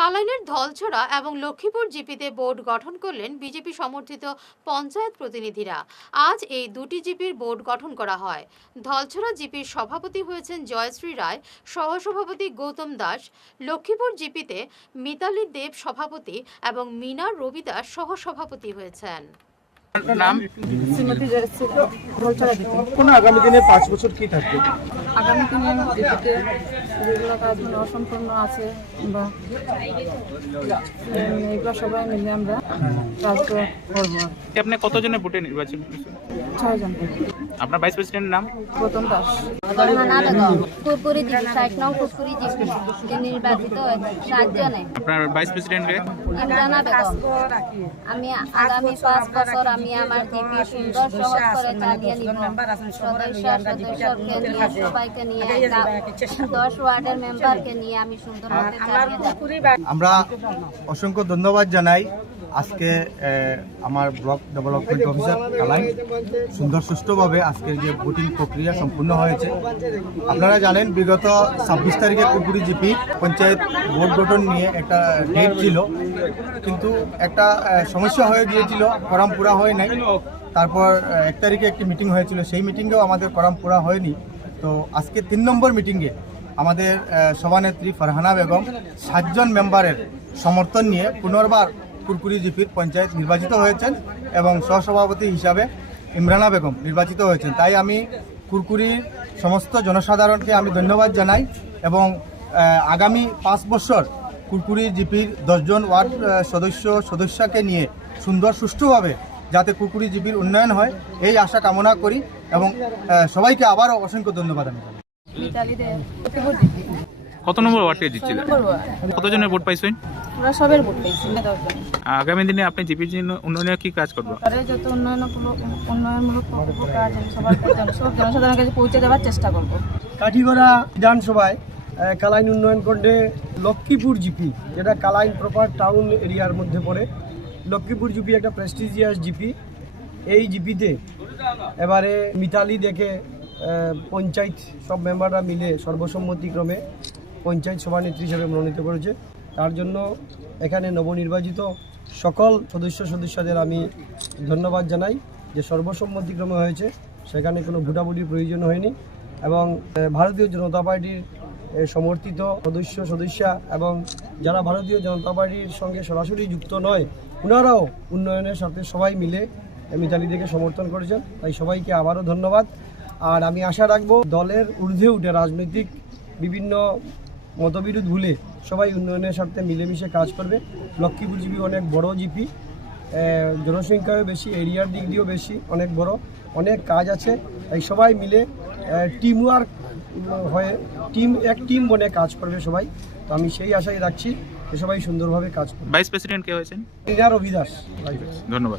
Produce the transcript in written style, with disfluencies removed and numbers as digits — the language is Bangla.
কালাইনের ধলছড়া এবং লক্ষ্মীপুর জিপিতে বোর্ড গঠন করলেন বিজেপি সমর্থিত পঞ্চায়েত প্রতিনিধিরা। আজ এই দুটি জিপির বোর্ড গঠন করা হয়। ধলছড়া জিপির সভাপতি হয়েছেন জয়শ্রী রায়, সহসভাপতি গৌতম দাস। লক্ষ্মীপুর জিপিতে মিতালি দেব সভাপতি এবং মিনা রবি দাস সহসভাপতি হয়েছেন। নাম আগামী দিনে 5 বছর কি থাকবে? আগামী দিনে জিপিতে যেগুলো কাজগুলো অসম্পূর্ণ আছে বা এগুলো সবাই মিলে আমরা কাজগুলো করবো। আপনি কতজনের ভোটে নির্বাচন করেছেন? 6 জন। আপনার ভাইস প্রেসিডেন্টের নাম? গৌতম দাস। কুরকুরি জিপি 60 নং কুরকুরি জিপি নির্বাচিত 7 জনে। আপনার ভাইস প্রেসিডেন্টকে? ইমরানা বেগম। আমি আগামী 5 বছর আমি আমার জিপি সুন্দর সহজ করে চালিয়ে নিব। সদস্যকে নিয়ে সবাইকে নিয়ে 10 ওয়ার্ডের মেম্বারকে নিয়ে আমি সুন্দরভাবে চালিয়ে যাব। আমরা অসংখ্য ধন্যবাদ জানাই। আজকে আমার ব্লক ডেভেলপমেন্ট অফিসার কালাই সুন্দর সুষ্ঠুভাবে আজকের যে ভোটিং প্রক্রিয়া সম্পূর্ণ হয়েছে। আপনারা জানেন বিগত 26 তারিখে কুরকুরি জিপি পঞ্চায়েত বোর্ড গঠন নিয়ে একটা ডেট ছিল, কিন্তু একটা সমস্যা হয়ে গিয়েছিল, করাম পুরা হয় নাই। তারপর 1 তারিখে একটি মিটিং হয়েছিল, সেই মিটিংয়েও আমাদের করাম পুরা হয়নি। তো আজকে 3 নম্বর মিটিংয়ে আমাদের সভানেত্রী ফারহানা বেগম 7 জন মেম্বারের সমর্থন নিয়ে পুনর্বার কুরকুরি জিপির পঞ্চায়েত নির্বাচিত হয়েছেন এবং সহসভাপতি হিসাবে ইমরানা বেগম নির্বাচিত হয়েছেন। তাই আমি কুরকুরির সমস্ত জনসাধারণকে আমি ধন্যবাদ জানাই এবং আগামী 5 বছর কুরকুরি জিপির 10 জন ওয়ার্ড সদস্যকে নিয়ে সুন্দর সুষ্ঠুভাবে যাতে কুরকুরি জিপির উন্নয়ন হয় এই আশা কামনা করি এবং সবাইকে আবারও অসংখ্য ধন্যবাদ আমি জানাই। মিতালি দেব, লক্ষ্মীপুর জিপি। কত নম্বর ওয়ার্ডে জিতছিলেন? কতজনের ভোট পাইছেন? আমরা সবের ভোট পেয়েছি। আগামী দিনে আপনি জিপির জন্য উন্নয়নের কি কাজ করবেন? যত উন্নয়নমূলক প্রকল্প কাজ সব জনসাধারণের কাছে পৌঁছে দেওয়ার চেষ্টা করব। কাঠিগড়া বিধানসভায় কালাইন উন্নয়ন খণ্ডে লক্ষ্মীপুর জিপি, যেটা কালাইন প্রপার টাউন এরিয়ার মধ্যে পড়ে, লক্ষ্মীপুর জিপি একটা প্রেস্টিজিয়াস জিপি। এই জিপিতে এবারে মিতালি দেখে পঞ্চায়েত সব মেম্বাররা মিলে সর্বসম্মতিক্রমে পঞ্চায়েত সভানেত্রী হিসেবে মনোনীত করেছে। তার জন্য এখানে নবনির্বাচিত সকল সদস্যদের আমি ধন্যবাদ জানাই যে সর্বসম্মতিক্রমে হয়েছে, সেখানে কোনো ভোটাভুটির প্রয়োজন হয়নি এবং ভারতীয় জনতা পার্টির সমর্থিত সদস্যা এবং যারা ভারতীয় জনতা পার্টির সঙ্গে সরাসরি যুক্ত নয়, ওনারাও উন্নয়নের সাথে সবাই মিলে মিতালি থেকে সমর্থন করেছেন। তাই সবাইকে আবারও ধন্যবাদ। আর আমি আশা রাখবো দলের ঊর্ধ্বে উঠে রাজনৈতিক বিভিন্ন মতবিরোধ ভুলে সবাই উন্নয়নের স্বার্থে মিলেমিশে কাজ করবে। লক্ষ্মীপুর জিপি অনেক বড় জিপি, জনসংখ্যাও বেশি, এরিয়ার দিক দিয়েও বেশি, অনেক বড়, অনেক কাজ আছে। তাই সবাই মিলে টিম ওয়ার্ক হয়ে এক টিম বনে কাজ করবে সবাই। তো আমি সেই আশাই রাখছি যে সবাই সুন্দরভাবে কাজ করবে। ভাইস প্রেসিডেন্ট কে হয়েছেন? মিনা রবি দাস। ধন্যবাদ।